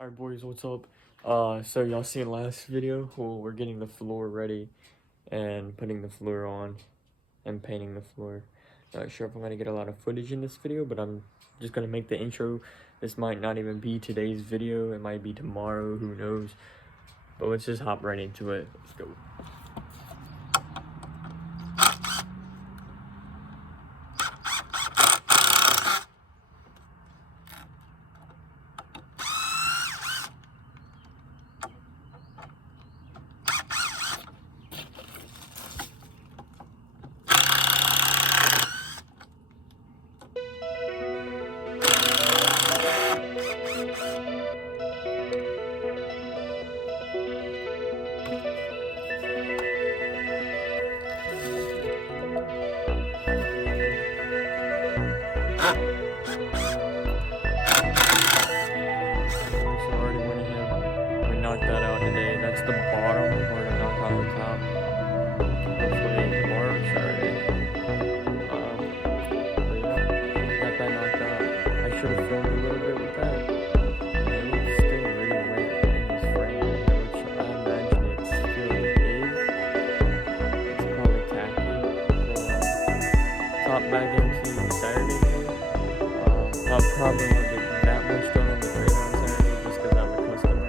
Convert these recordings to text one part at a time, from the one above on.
Alright boys, what's up? So y'all seen last video? Well, we're getting the floor ready and putting the floor on and painting the floor. Not sure if I'm gonna get a lot of footage in this video, but I'm just gonna make the intro. This might not even be today's video, it might be tomorrow, who knows. But let's just hop right into it. Let's go. Knock that out today. That's the bottom. We're gonna knock out the top. Hopefully tomorrow or Saturday. But yeah, got that knocked out. I should have filmed a little bit with that. It was still really wet in this frame, which I imagine it still is. It's probably tacky. So top back into Saturday day. I'll probably not get that much done on the frame on Saturday just because I'm a customer.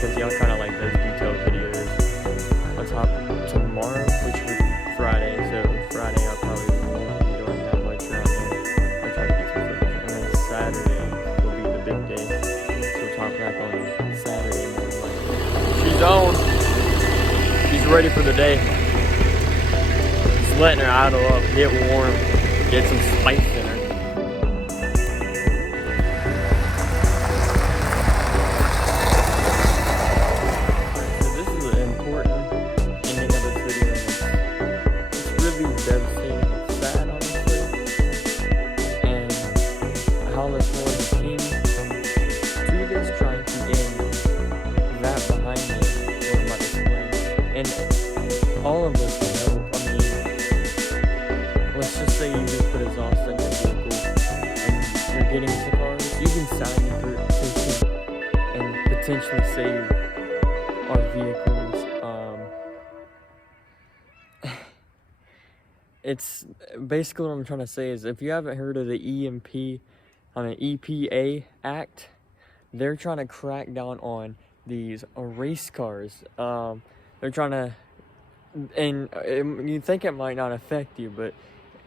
Because y'all kind of like those detailed videos. Let's hop tomorrow, which would be Friday. So Friday I probably won't be doing that much around here. I'll try to get some footage. And then Saturday will be the big day. So we'll talk back on Saturday morning. She's on. She's ready for the day. Just letting her idle up, get warm, get some spice in her. How the floor came to this, trying to end that behind me, what I'm about to explain. And all of us can help. I mean, let's just say you just put exhaust in your vehicle and you're getting into cars, you can sign the petition and potentially save our vehicles. It's basically what I'm trying to say is, if you haven't heard of the EPA Act, they're trying to crack down on these race cars. They're trying to, and you think it might not affect you, but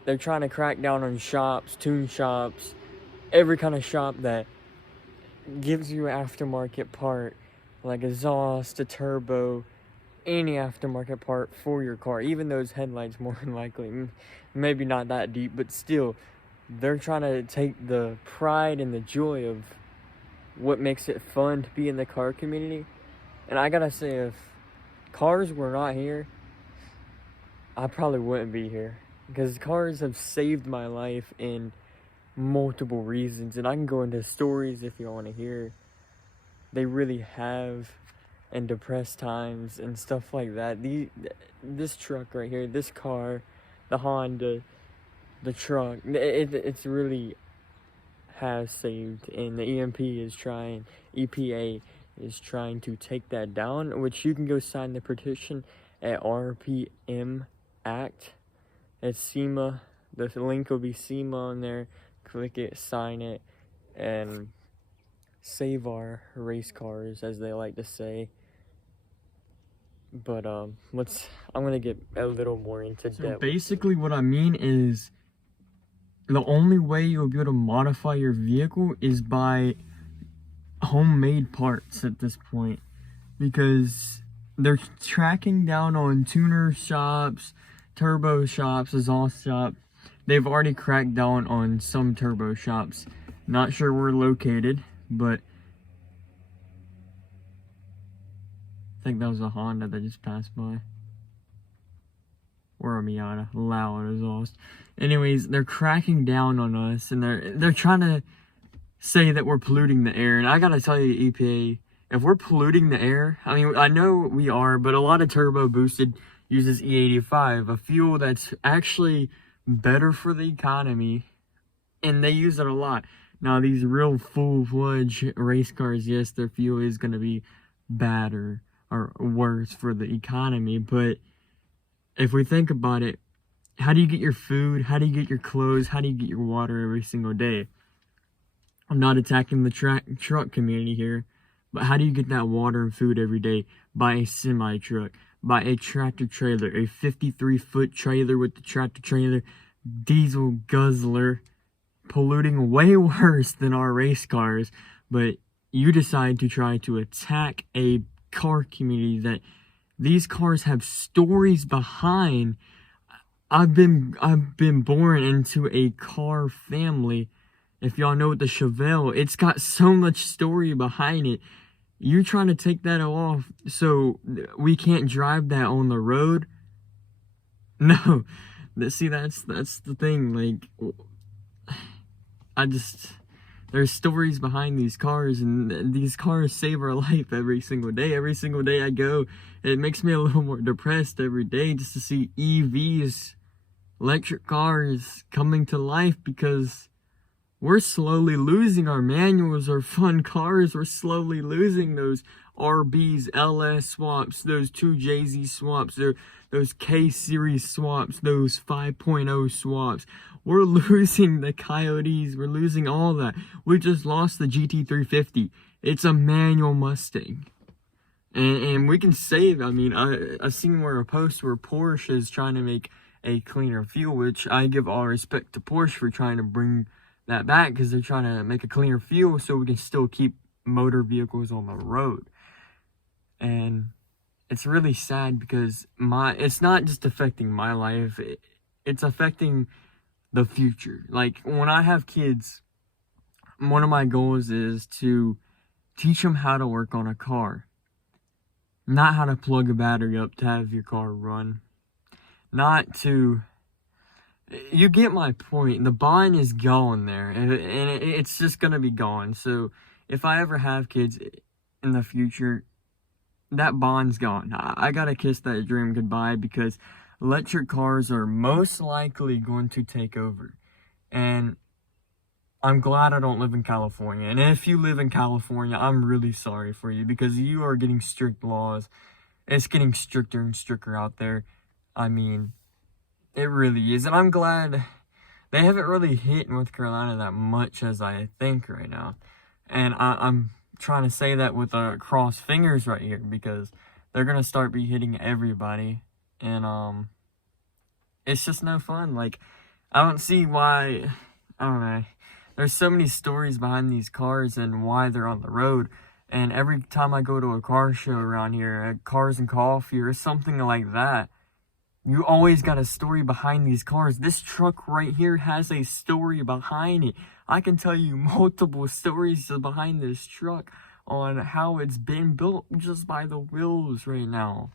they're trying to crack down on shops, tune shops, every kind of shop that gives you an aftermarket part, like exhaust, a turbo, any aftermarket part for your car, even those headlights more than likely, maybe not that deep, but still, they're trying to take the pride and the joy of what makes it fun to be in the car community. And I gotta say, if cars were not here, I probably wouldn't be here, because cars have saved my life in multiple reasons, and I can go into stories if you want to hear. They really have, and depressed times and stuff like that. This truck right here, this car, the Honda, the truck, it's really has saved, and the EPA is trying to take that down, which you can go sign the petition at RPM Act. It's SEMA. The link will be SEMA on there. Click it, sign it, and save our race cars, as they like to say. But I'm gonna get a little more into depth. So basically what I mean is, the only way you'll be able to modify your vehicle is by homemade parts at this point, because they're tracking down on tuner shops, turbo shops, exhaust shops. They've already cracked down on some turbo shops. Not sure where located, but I think that was a Honda that just passed by. Or a Miata, loud exhaust. Anyways, they're cracking down on us, and they're trying to say that we're polluting the air. And I gotta tell you, EPA, if we're polluting the air, I mean, I know we are, but a lot of turbo boosted uses E85, a fuel that's actually better for the economy, and they use it a lot. Now, these real full-fledged race cars, yes, their fuel is going to be better or worse for the economy, but if we think about it, how do you get your food? How do you get your clothes? How do you get your water every single day? I'm not attacking the truck community here, but how do you get that water and food every day? By a semi-truck, by a tractor trailer, a 53-foot trailer with the tractor trailer, diesel guzzler, polluting way worse than our race cars, but you decide to try to attack a car community that these cars have stories behind. I've been born into a car family. If y'all know what the Chevelle, it's got so much story behind it. You trying to take that off so we can't drive that on the road? No. See, that's the thing. Like, there's stories behind these cars, and these cars save our life every single day. Every single day I go, it makes me a little more depressed every day just to see EVs, electric cars, coming to life, because we're slowly losing our manuals, our fun cars. We're slowly losing those RBs, LS swaps, those 2JZ swaps, those K-Series swaps, those 5.0 swaps. We're losing the Coyotes. We're losing all that. We just lost the GT350. It's a manual Mustang. And we can save. I mean, I seen where a post where Porsche is trying to make a cleaner fuel, which I give all respect to Porsche for trying to bring that back, because they're trying to make a cleaner fuel so we can still keep motor vehicles on the road. And it's really sad because it's not just affecting my life, it's affecting the future. Like, when I have kids, one of my goals is to teach them how to work on a car, not how to plug a battery up to have your car run, not to... You get my point. The bond is gone there, and it's just gonna be gone. So if I ever have kids in the future, that bond's gone. I gotta kiss that dream goodbye, because electric cars are most likely going to take over. And I'm glad I don't live in California. And if you live in California, I'm really sorry for you, because you are getting strict laws. It's getting stricter and stricter out there. I mean, it really is. And I'm glad they haven't really hit North Carolina that much as I think right now. And I'm trying to say that with crossed fingers right here, because they're going to start be hitting everybody. And it's just no fun. Like, I don't see why... I don't know. There's so many stories behind these cars and why they're on the road. And every time I go to a car show around here, Cars and Coffee or something like that, you always got a story behind these cars. This truck right here has a story behind it. I can tell you multiple stories behind this truck on how it's been built just by the wheels right now.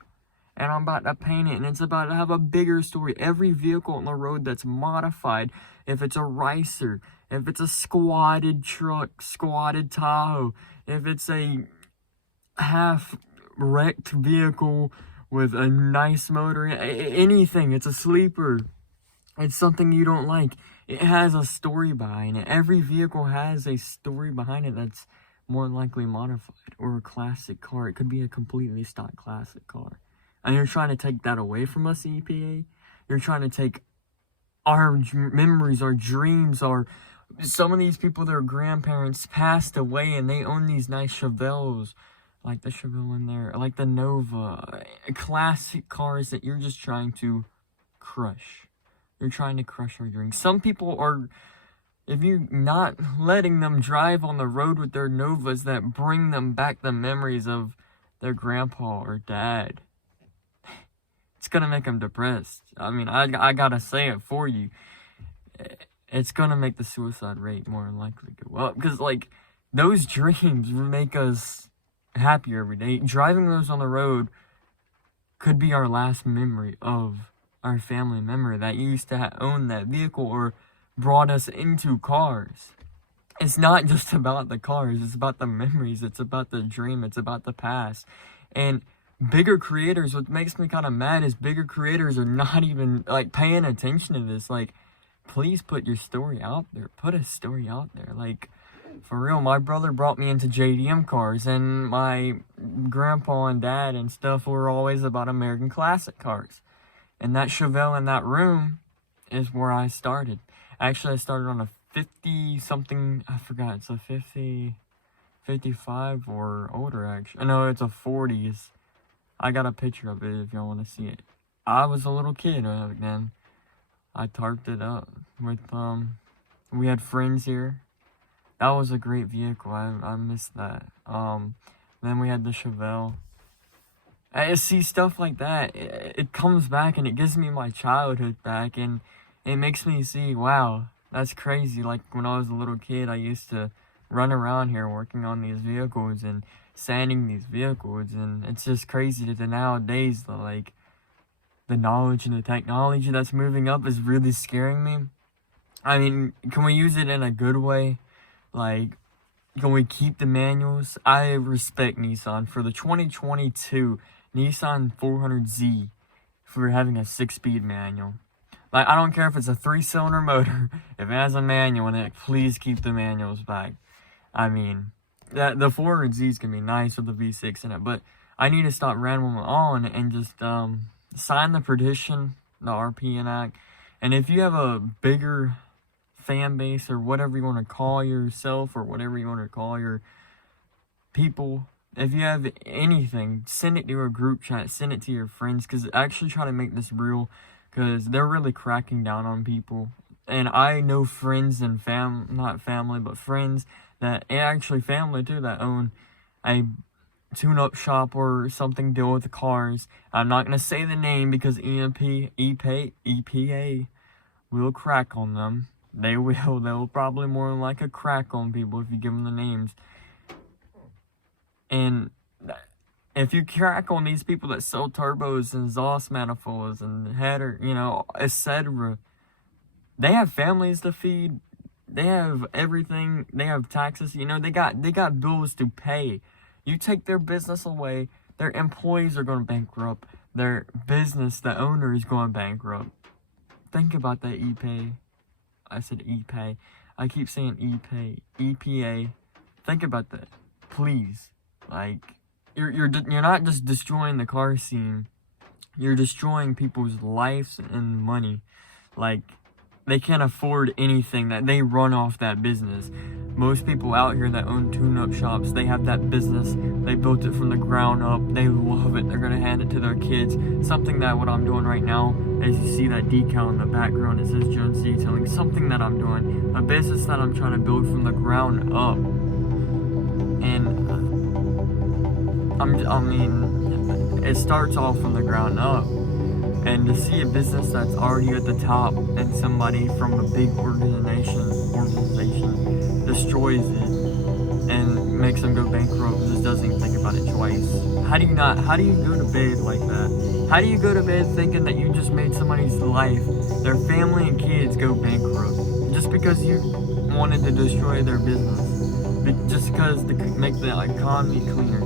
And I'm about to paint it, and it's about to have a bigger story. Every vehicle on the road that's modified, if it's a ricer, if it's a squatted truck, squatted Tahoe, if it's a half-wrecked vehicle with a nice motor, anything, it's a sleeper, it's something you don't like, it has a story behind it. Every vehicle has a story behind it that's more likely modified, or a classic car. It could be a completely stock classic car. And you're trying to take that away from us, EPA? You're trying to take our memories, our dreams, some of these people, their grandparents passed away and they own these nice Chevelles, like the Chevelle in there, like the Nova, classic cars that you're just trying to crush. You're trying to crush our dreams. Some people are, if you're not letting them drive on the road with their Novas that bring them back the memories of their grandpa or dad, it's gonna make them depressed. I mean, I gotta say it for you. It's gonna make the suicide rate more likely go up. Because, like, those dreams make us happier every day. Driving those on the road could be our last memory of our family member that used to own that vehicle or brought us into cars. it's not just about the cars, it's about the memories, it's about the dream, it's about the past. And bigger creators, what makes me kind of mad is bigger creators are not even like paying attention to this. Like, please put your story out there. Put a story out there. Like, for real, my brother brought me into JDM cars, and my grandpa and dad and stuff were always about American classic cars. And that Chevelle in that room is where I started. Actually, I started on a 50 something, I forgot, it's a 50, 55 or older actually. No, it's a 40s. I got a picture of it if y'all want to see it. I was a little kid then. I tarped it up with, we had friends here. That was a great vehicle. I missed that. Then we had the Chevelle. I see stuff like that. It comes back and it gives me my childhood back, and it makes me see, wow, that's crazy. Like when I was a little kid, I used to run around here working on these vehicles and sanding these vehicles, and it's just crazy that nowadays, like, the knowledge and the technology that's moving up is really scaring me. I mean, can we use it in a good way? Like, can we keep the manuals? I respect Nissan for the 2022 Nissan 400Z for having a 6-speed manual. Like, I don't care if it's a 3-cylinder motor. If it has a manual in it, please keep the manuals back. I mean, the 400Z is going to be nice with the V6 in it, but I need to stop rambling on and just sign the petition, the RPN Act. And if you have a bigger fan base or whatever you want to call yourself or whatever you want to call your people, if you have anything, send it to a group chat, send it to your friends, because actually try to make this real, because they're really cracking down on people. And I know friends and not family, but friends that, and actually family too, that own a tune-up shop or something deal with the cars. I'm not going to say the name because EPA will crack on them. They will probably more than likely crack on people if you give them the names. And if you crack on these people that sell turbos and exhaust manifolds and header, etc., they have families to feed. They have everything. They have taxes. They got bills to pay. You take their business away, their employees are going to bankrupt. Their business, the owner, is going bankrupt. Think about that, EPA. I said EPA. I keep saying EPA. Think about that, please. Like, you're not just destroying the car scene. You're destroying people's lives and money. Like, they can't afford anything. That they run off that business. Most people out here that own tune-up shops, they have that business. They built it from the ground up. They love it. They're gonna hand it to their kids. Something that what I'm doing right now, as you see that decal in the background, it says Jones Detailing. Something that I'm doing, a business that I'm trying to build from the ground up. And I mean, it starts off from the ground up. And to see a business that's already at the top and somebody from a big organization destroys it and makes them go bankrupt, just doesn't even think about it twice. How do you go to bed like that? How do you go to bed thinking that you just made somebody's life, their family and kids, go bankrupt? Just because you wanted to destroy their business. Just because to make the economy cleaner.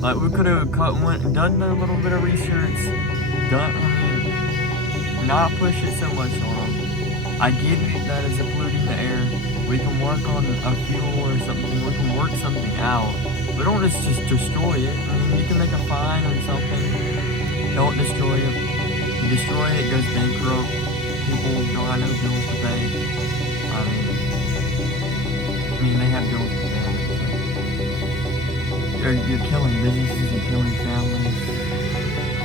Like, we could have done a little bit of research, not push it so much on them. I get it that it's polluting the air. We can work on a fuel or something. We can work something out. But don't just destroy it. I mean, you can make a fine or something. Don't destroy it. You destroy it, it goes bankrupt. People don't have no bills to pay. I mean, they have bills to pay. You're killing businesses, you're killing families.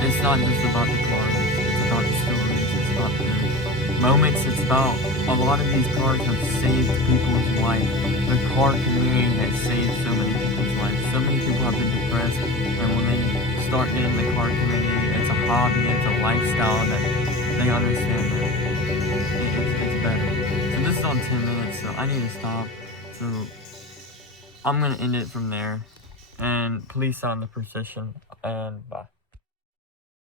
It's not just about the cars. It's about the stories. It's about the moments. It's about a lot of these cars have saved people's life. The car community has saved so many people's lives. So many people have been depressed, and when they start getting the car community, it's a hobby, it's a lifestyle that they understand that it's better. So this is on 10 minutes, so I need to stop. So I'm gonna end it from there. And please sign the petition, and bye.